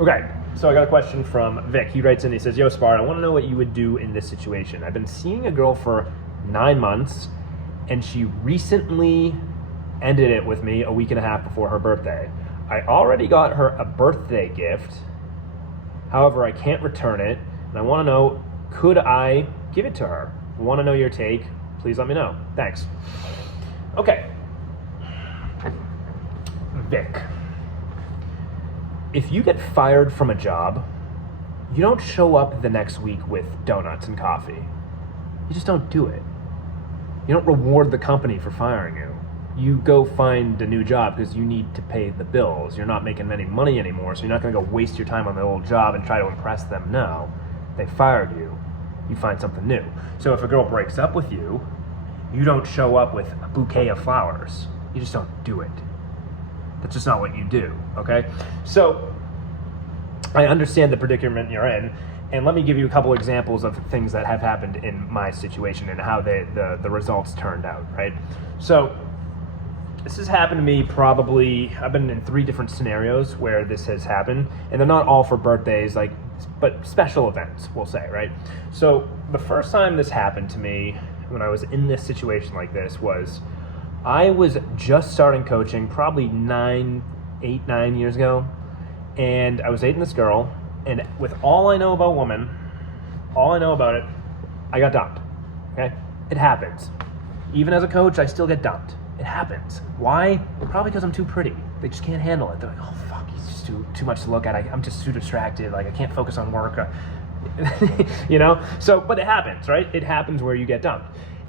Okay, so I got a question from Vic. He writes in, he says, "Yo, Spart, I want to know what you would do in this situation. I've been seeing a girl for 9 months, and she recently ended it with me a week and a half before her birthday. I already got her a birthday gift. However, I can't return it, and I want to know, could I give it to her? I want to know your take. Please let me know. Thanks." Okay. Vic. If you get fired from a job, you don't show up the next week with donuts and coffee. You just don't do it. You don't reward the company for firing you. You go find a new job because you need to pay the bills. You're not making any money anymore, so you're not going to go waste your time on the old job and try to impress them. No, they fired you. You find something new. So if a girl breaks up with you, you don't show up with a bouquet of flowers. You just don't do it. That's just not what you do, okay? So I understand the predicament you're in, and let me give you a couple examples of things that have happened in my situation and how the results turned out, right? So this has happened to me probably, I've been in 3 different scenarios where this has happened, and they're not all for birthdays, but special events, we'll say, right? So the first time this happened to me, when I was in this situation like this, was I was just starting coaching probably 9 years ago, and I was dating this girl, and with all I know about women, all I know about it, I got dumped, okay? It happens. Even as a coach, I still get dumped. It happens. Why? Probably because I'm too pretty. They just can't handle it. They're like, oh fuck, he's just too much to look at. I'm just too distracted. Like I can't focus on work. You know? So, but it happens, right? It happens where you get dumped.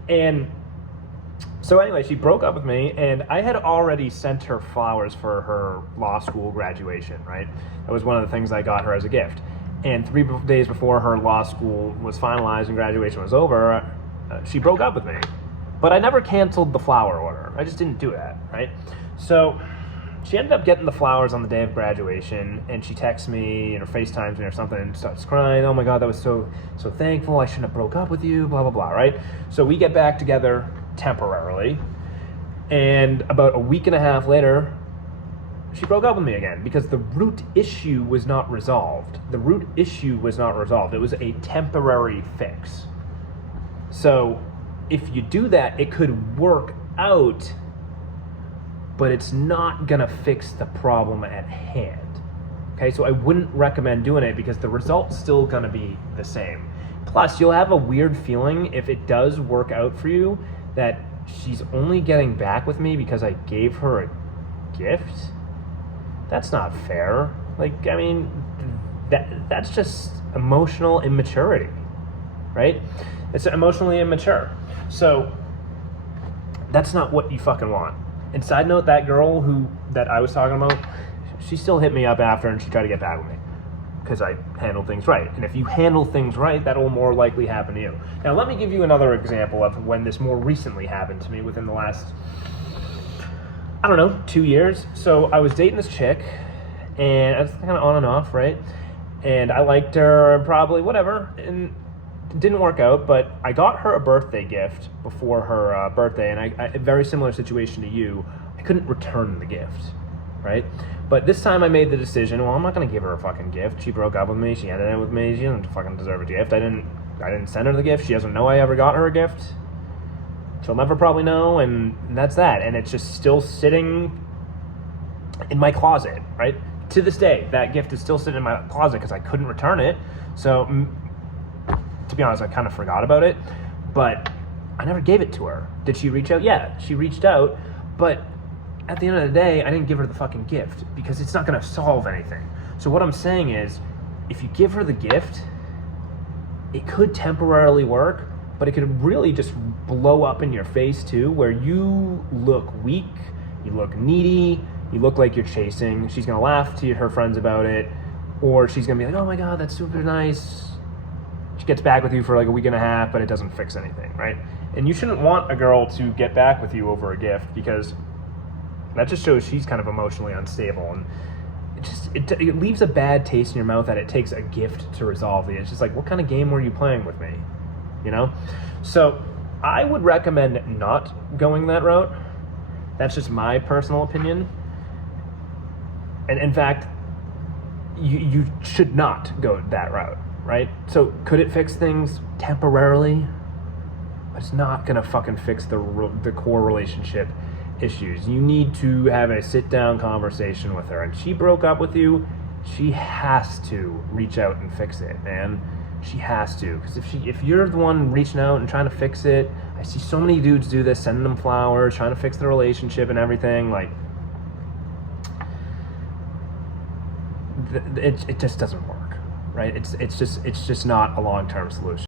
And so anyway, she broke up with me, and I had already sent her flowers for her law school graduation, right? That was one of the things I got her as a gift. And 3 days before her law school was finalized and graduation was over, she broke up with me. But I never canceled the flower order. I just didn't do that, right? So she ended up getting the flowers on the day of graduation, and she texts me or FaceTimes me or something and starts crying. "Oh my God, that was so thankful. I shouldn't have broke up with you, blah, blah, blah," right? So we get back together temporarily, and about a week and a half later, she broke up with me again because the root issue was not resolved. The root issue was not resolved. It was a temporary fix. So if you do that, it could work out, but it's not gonna fix the problem at hand. Okay, so I wouldn't recommend doing it because the result's still gonna be the same. Plus, you'll have a weird feeling if it does work out for you that she's only getting back with me because I gave her a gift. That's not fair. Like, I mean, that's just emotional immaturity, right? It's emotionally immature. So that's not what you fucking want. And side note, that girl that I was talking about, she still hit me up after and she tried to get back with me because I handled things right. And if you handle things right, that will more likely happen to you. Now, let me give you another example of when this more recently happened to me within the last, 2 years. So I was dating this chick, and I was kind of on and off, right? And I liked her, probably, whatever, and it didn't work out, but I got her a birthday gift before her birthday, and I a very similar situation to you. I couldn't return the gift, right? But this time I made the decision, well, I'm not going to give her a fucking gift. She broke up with me. She ended it with me. She doesn't fucking deserve a gift. I didn't send her the gift. She doesn't know I ever got her a gift. She'll never probably know, and that's that. And it's just still sitting in my closet, right? To this day, that gift is still sitting in my closet because I couldn't return it. So, to be honest, I kind of forgot about it, but I never gave it to her. Did she reach out? Yeah, she reached out, but at the end of the day, I didn't give her the fucking gift because it's not going to solve anything. So what I'm saying is, if you give her the gift, it could temporarily work, but it could really just blow up in your face too, where you look weak, you look needy, you look like you're chasing. She's going to laugh to her friends about it, or she's going to be like, oh my God, that's super nice. She gets back with you for like a week and a half, but it doesn't fix anything, right? And you shouldn't want a girl to get back with you over a gift because that just shows she's kind of emotionally unstable, and it leaves a bad taste in your mouth that it takes a gift to resolve it. It's just like, what kind of game were you playing with me? You know? So I would recommend not going that route. That's just my personal opinion. And in fact, you should not go that route, right? So could it fix things temporarily? But it's not gonna fucking fix the core relationship issues. You need to have a sit-down conversation with her. And she broke up with you, she has to reach out and fix it, man. She has to, because if you're the one reaching out and trying to fix it, I see so many dudes do this, sending them flowers, trying to fix the relationship and everything. Like, it just doesn't work, right? It's just not a long-term solution.